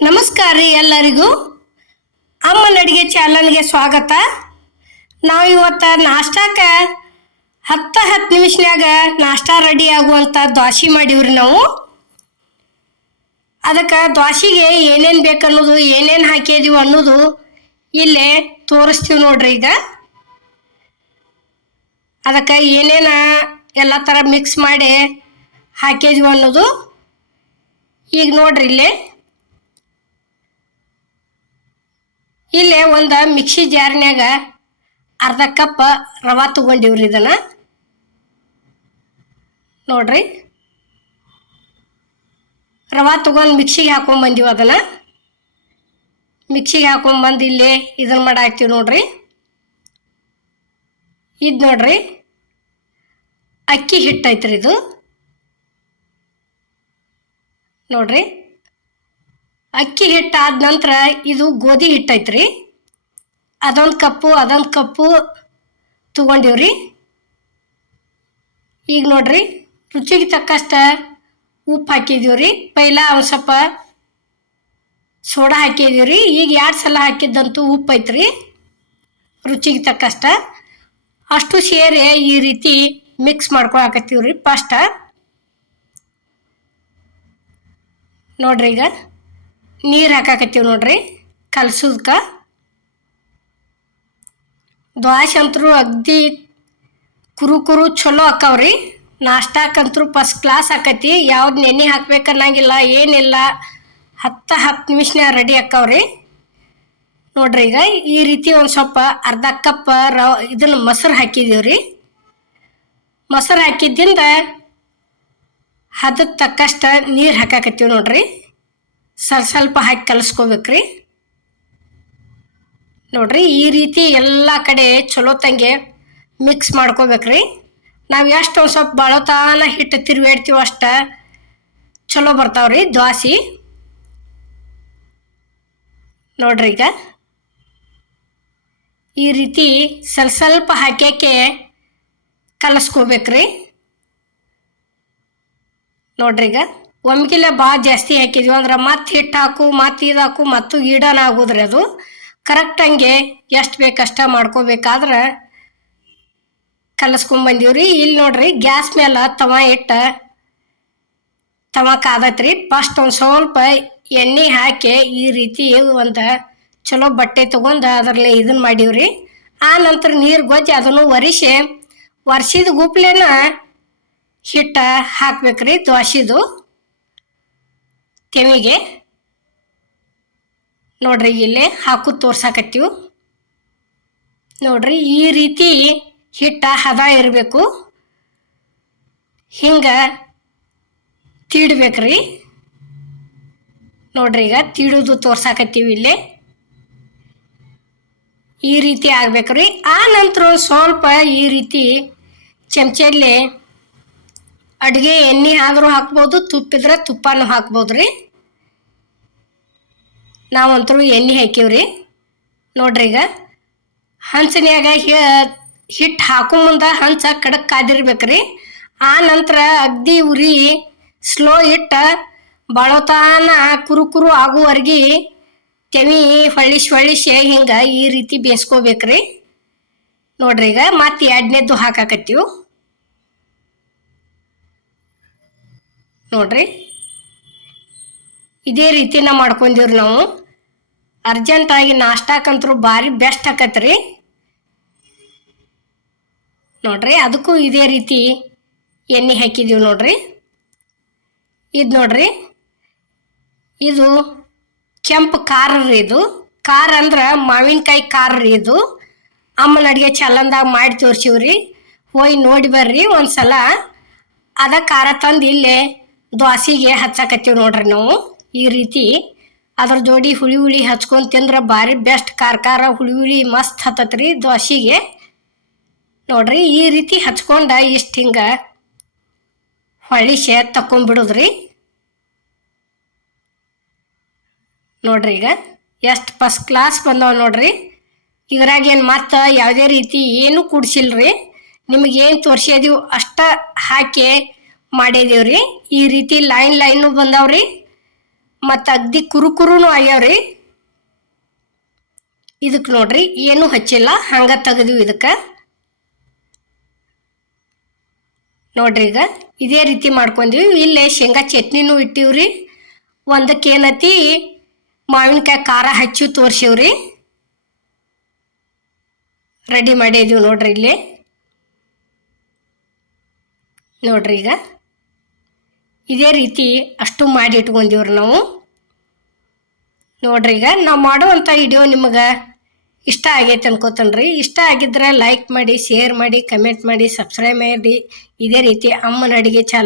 ನಮಸ್ಕಾರ ರೀ ಎಲ್ಲರಿಗೂ. ಅಮ್ಮನ ಅಡುಗೆ ಚಾನಲ್ಗೆ ಸ್ವಾಗತ. ನಾವು ಇವತ್ತು ನಾಷ್ಟಾಕ ಹತ್ತು ಹತ್ತು ನಿಮಿಷನ್ಯಾಗ ನಾಷ್ಟಾ ರೆಡಿ ಆಗುವಂಥ ದ್ವಾಸೆ ಮಾಡೀವ್ರಿ ನಾವು. ಅದಕ್ಕೆ ದ್ವಾಸಿಗೆ ಏನೇನು ಬೇಕನ್ನೋದು, ಏನೇನು ಹಾಕಿದೀವಿ ಅನ್ನೋದು ಇಲ್ಲೇ ತೋರಿಸ್ತೀವಿ ನೋಡ್ರಿ ಈಗ. ಅದಕ್ಕೆ ಏನೇನ ಎಲ್ಲ ಥರ ಮಿಕ್ಸ್ ಮಾಡಿ ಹಾಕಿದೀವಿ ಅನ್ನೋದು ಈಗ ನೋಡ್ರಿ ಇಲ್ಲೇ. ಇಲ್ಲೇ ಒಂದು ಮಿಕ್ಸಿ ಜಾರ್ನ್ಯಾಗ ಅರ್ಧ ಕಪ್ ರವಾ ತಗೊಂಡಿವ್ರಿ ಇದನ್ನ. ನೋಡ್ರಿ. ರವಾ ತಗೊಂಡು ಮಿಕ್ಸಿಗೆ ಹಾಕೊಂಡ್ ಬಂದಿವಿ ಅದನ್ನ. ಮಿಕ್ಸಿಗೆ ಹಾಕೊಂಡ್ ಬಂದು ಇಲ್ಲಿ ಇದನ್ನ ಹಾಕ್ತಿವಿ ನೋಡ್ರಿ. ಇದು ನೋಡ್ರಿ. ಅಕ್ಕಿ ಹಿಟ್ಟು ಐತ್ರಿ ಇದು. ನೋಡ್ರಿ. ಅಕ್ಕಿ ಹಿಟ್ಟಾದ ನಂತರ ಇದು ಗೋಧಿ ಹಿಟ್ಟು ರೀ ಅದೊಂದು ಕಪ್ಪು ಅದೊಂದು ಕಪ್ಪು ತಗೊಂಡಿವ್ರಿ. ಈಗ ನೋಡ್ರಿ, ರುಚಿಗೆ ತಕ್ಕಷ್ಟ ಉಪ್ಪು ಹಾಕಿದೀವ್ರಿ. ಪೈಲ ಒಂದು ಸ್ವಲ್ಪ ಸೋಡಾ ಹಾಕಿದೀವ್ರಿ. ಈಗ ಎರಡು ಸಲ ಹಾಕಿದ್ದಂತೂ ಉಪ್ಪು ಐತ್ರಿ. ರುಚಿಗೆ ತಕ್ಕಷ್ಟ. ಅಷ್ಟು ಸೇರಿ ಈ ರೀತಿ ಮಿಕ್ಸ್ ಮಾಡ್ಕೊಳಕತ್ತೀವ್ರಿ ಫಸ್ಟ. ನೋಡ್ರಿ ಈಗ. ನೀರು ಹಾಕಾಕತ್ತೀವಿ ನೋಡ್ರಿ. ಕಲ್ಸೋದ್ಕ. ದ್ವಾಸೆ ಅಂತರೂ ಅಗ್ದಿ ಕುರು ಕುರು ಚಲೋ ಹಾಕವ್ರಿ ನಾಷ್ಟಾಕಂತರೂ ಫಸ್ಟ್ ಕ್ಲಾಸ್ ಆಕತಿ. ಯಾವ್ದು ನೆನೆ ಹಾಕ್ಬೇಕನ್ನಂಗಿಲ್ಲ, ಏನಿಲ್ಲ. ಹತ್ತು ಹತ್ತು ನಿಮಿಷನ್ಯಾಗ ರೆಡಿ ಹಾಕವ್ರಿ ನೋಡ್ರಿ ಈಗ ಈ ರೀತಿ ಒಂದು ಸ್ವಲ್ಪ ಅರ್ಧ ಕಪ್ ರವ ಇದನ್ನ ಮೊಸರು ಹಾಕಿದ್ದೀವ್ರಿ ಮೊಸರು ಹಾಕಿದ್ದಿಂದ ಹದಕ್ಕೆ ತಕ್ಕಷ್ಟ ನೀರು ಹಾಕಾಕತ್ತೀವಿ ನೋಡ್ರಿ. ಸ್ವಲ್ಪ ಸ್ವಲ್ಪ ಹಾಕಿ ಕಲಿಸ್ಕೋಬೇಕ್ರಿ. ನೋಡ್ರಿ ಈ ರೀತಿ ಎಲ್ಲ ಕಡೆ ಚಲೋ ತಂಗೆ ಮಿಕ್ಸ್ ಮಾಡ್ಕೋಬೇಕ್ರಿ. ನಾವು ಎಷ್ಟು ಒಂದು ಸ್ವಲ್ಪ ಬಳತಾನ ಹಿಟ್ಟು ತಿರುವೇಡ್ತೀವಿ ಅಷ್ಟು ಚಲೋ ಬರ್ತಾವ್ರಿ ದ್ವಾಸಿ. ನೋಡ್ರಿ ಈಗ. ಈ ರೀತಿ ಸ್ವಲ್ಪ ಸ್ವಲ್ಪ ಹಾಕ್ಯಾಕೆ ಕಲಸ್ಕೋಬೇಕ್ರಿ. ನೋಡ್ರಿ ಈಗ. ಒಮ್ಗಿಲೆ ಭಾಳ ಜಾಸ್ತಿ ಹಾಕಿದ್ವಿ. ಅಂದ್ರೆ ಮತ್ತೆ ಹಿಟ್ಟು ಹಾಕು, ಮತ್ತೆ ಇದು ಹಾಕು, ಮತ್ತು ಈಡನ್ ಆಗೋದ್ರಿ ಅದು. ಕರೆಕ್ಟ್ ಹಂಗೆ ಎಷ್ಟು ಬೇಕಷ್ಟ ಮಾಡ್ಕೋಬೇಕಾದ್ರೆ ರೀ ಇಲ್ಲಿ ನೋಡ್ರಿ ಗ್ಯಾಸ್ ಮೇಲೆ ತವ ಇಟ್ಟ ತವ ಕಾದತ್ರಿ. ಫಸ್ಟ್ ಒಂದು ಸ್ವಲ್ಪ ಎಣ್ಣೆ ಹಾಕಿ ಈ ರೀತಿ ಒಂದು ಚಲೋ ಬಟ್ಟೆ ತೊಗೊಂಡು ಅದರಲ್ಲಿ ಇದನ್ನ ಮಾಡೀವ್ರಿ. ಆ ನಂತರ ನೀರು ಗೊಜ್ಜಿ ಅದನ್ನು ಒರೆಸಿ, ಒರ್ಸಿದ ಗುಪ್ಲೇನ ಹಿಟ್ಟ ಹಾಕ್ಬೇಕ್ರಿ ದ್ವಾಸಿದು. ತೆವಿಗೆ ನೋಡ್ರಿ ಇಲ್ಲಿ ಹಾಕು ತೋರ್ಸಾಕತ್ತೀವಿ. ನೋಡ್ರಿ ಈ ರೀತಿ ಹಿಟ್ಟ ಹದ ಇರಬೇಕು. ಹಿಂಗ ತೀಡ್ಬೇಕ್ರಿ. ನೋಡ್ರಿ ಈಗ ತೀಡುದು ತೋರ್ಸಾಕತ್ತೀವಿ ಇಲ್ಲಿ. ಈ ರೀತಿ ಆಗ್ಬೇಕ್ರಿ. ಆ ನಂತರ ಸ್ವಲ್ಪ ಈ ರೀತಿ ಚಮಚಲ್ಲಿ ಅಡುಗೆ ಎಣ್ಣೆ ಆದರೂ ಹಾಕ್ಬೋದು ತುಪ್ಪಿದ್ರೆ ತುಪ್ಪನೂ ಹಾಕ್ಬೋದ್ರಿ. ನಾವಂತರೂ ಎಣ್ಣೆ ಹಾಕೀವ್ರಿ. ನೋಡ್ರಿ ಈಗ, ಹಂಚಿನ್ಯಾಗ ಹಿಟ್ಟು ಹಾಕೋ ಮುಂದೆ ಹಂಚ ಕಡಕ್ ಕಾದಿರ್ಬೇಕ್ರಿ. ಆ ನಂತರ ಅಗ್ದಿ ಉರಿ ಸ್ಲೋ ಇಟ್ಟ ಬಳತಾನ ಕುರು ಕುರು ಆಗುವರ್ಗಿ ತೆವಿ ಹೊಳ್ಳಿಸಿ ಹೊಳ್ಳಿಸಿ ಹಿಂಗೆ ಈ ರೀತಿ ಬೇಯಿಸ್ಕೋಬೇಕ್ರಿ ನೋಡ್ರಿ ಈಗ, ಮತ್ತೆ ಎರಡನೇದ್ದು ಹಾಕಾಕತ್ತೀವಿ. ನೋಡ್ರಿ. ಇದೇ ರೀತಿನ ಮಾಡ್ಕೊಂಡಿವ್ರಿ ನಾವು. ಅರ್ಜೆಂಟಾಗಿ ನಾಷ್ಟಾಕಂತರೂ ಭಾರಿ ಬೆಸ್ಟ್ ಆಕತ್ರಿ. ನೋಡ್ರಿ, ಅದಕ್ಕೂ ಇದೇ ರೀತಿ ಎಣ್ಣೆ ಹಾಕಿದೀವಿ ನೋಡ್ರಿ. ಇದು ನೋಡ್ರಿ. ಇದು ಕೆಂಪು ಖಾರ ರೀ ಇದು. ಖಾರ ಅಂದ್ರೆ ಮಾವಿನಕಾಯಿ ಖಾರ ರೀ ಇದು. ಅಮ್ಮನ ಅಡುಗೆ ಚಲಂದಾಗ ಮಾಡಿ ತೋರಿಸಿವ್ರಿ. ಹೋಗಿ ನೋಡಿ ಬರ್ರಿ ಒಂದ್ಸಲ. ಅದ ಖಾರ ತಂದು ಇಲ್ಲೇ ದ್ವಾಸಿಗೆ ಹಚ್ಚಾಕತ್ತೀವಿ ನೋಡ್ರಿ ನಾವು. ಈ ರೀತಿ ಅದ್ರ ಜೋಡಿ ಹುಳಿ ಹುಳಿ ಹಚ್ಕೊಂಡು ತಿಂದ್ರೆ ಭಾರಿ ಬೆಸ್ಟ್ ಖಾರ ಖಾರ ಹುಳಿ ಹುಳಿ ಮಸ್ತ್ ಹತ್ತತ್ರಿ ದ್ವಾಸಿಗೆ. ನೋಡ್ರಿ ಈ ರೀತಿ ಹಚ್ಕೊಂಡ ಇಷ್ಟು ಹಿಂಗೆ ಹೊಳಿಸೆ ತಕೊಂಡ್ಬಿಡುದ್ರಿ ನೋಡ್ರಿ ಈಗ ಎಷ್ಟು ಫಸ್ಟ್ ಕ್ಲಾಸ್ ಬಂದವ ನೋಡ್ರಿ. ಇದ್ರಾಗೇನು ಮತ್ತೆ ಯಾವುದೇ ರೀತಿ ಏನೂ ಕೂಡ್ಸಿಲ್ರಿ. ನಿಮಗೆ ಏನು ತೋರಿಸಿದೀವಿ ಅಷ್ಟ ಹಾಕಿ ಮಾಡಿದೀವ್ರಿ. ಈ ರೀತಿ ಲೈನ್ ಲೈನು ಬಂದವ್ರಿ. ಮತ್ತು ಅಗ್ದಿ ಕುರುಕುರುನು ಆಗ್ಯಾವ್ರಿ. ಇದಕ್ಕೆ ನೋಡ್ರಿ, ಏನು ಹಚ್ಚಿಲ್ಲ. ಹಂಗ ತೆಗೆದಿವಿ ಇದಕ್ಕೆ. ನೋಡ್ರಿ ಈಗ, ಇದೇ ರೀತಿ ಮಾಡ್ಕೊಂಡ್ವಿ. ಇಲ್ಲೇ ಶೇಂಗಾ ಚಟ್ನಿನೂ ಇಟ್ಟಿವ್ರಿ. ಒಂದಕ್ಕೆ ಏನತಿ, ಮಾವಿನಕಾಯಿ ಖಾರ ಹಚ್ಚಿ ತೋರ್ಸಿವ್ರಿ. ರೆಡಿ ಮಾಡಿದೀವಿ ನೋಡ್ರಿ ಇಲ್ಲಿ. ನೋಡ್ರಿ ಈಗ. ಇದೇ ರೀತಿ ಅಷ್ಟು ಮಾಡಿ ಇಟ್ಕೊಂಡಿವ್ರಿ ನಾವು. ನೋಡ್ರಿ ಈಗ ನಾವು ಮಾಡುವಂಥ ವಿಡಿಯೋ ನಿಮಗೆ ಇಷ್ಟ ಆಗೈತೆ ಅನ್ಕೋತನ್ರಿ. ಇಷ್ಟ ಆಗಿದ್ರೆ ಲೈಕ್ ಮಾಡಿ ಶೇರ್ ಮಾಡಿ ಕಮೆಂಟ್ ಮಾಡಿ ಸಬ್ಸ್ಕ್ರೈಬ್ ಮಾಡಿ. ಇದೇ ರೀತಿ ಅಮ್ಮನ ಅಡಿಗೆ ಚಾನಲ್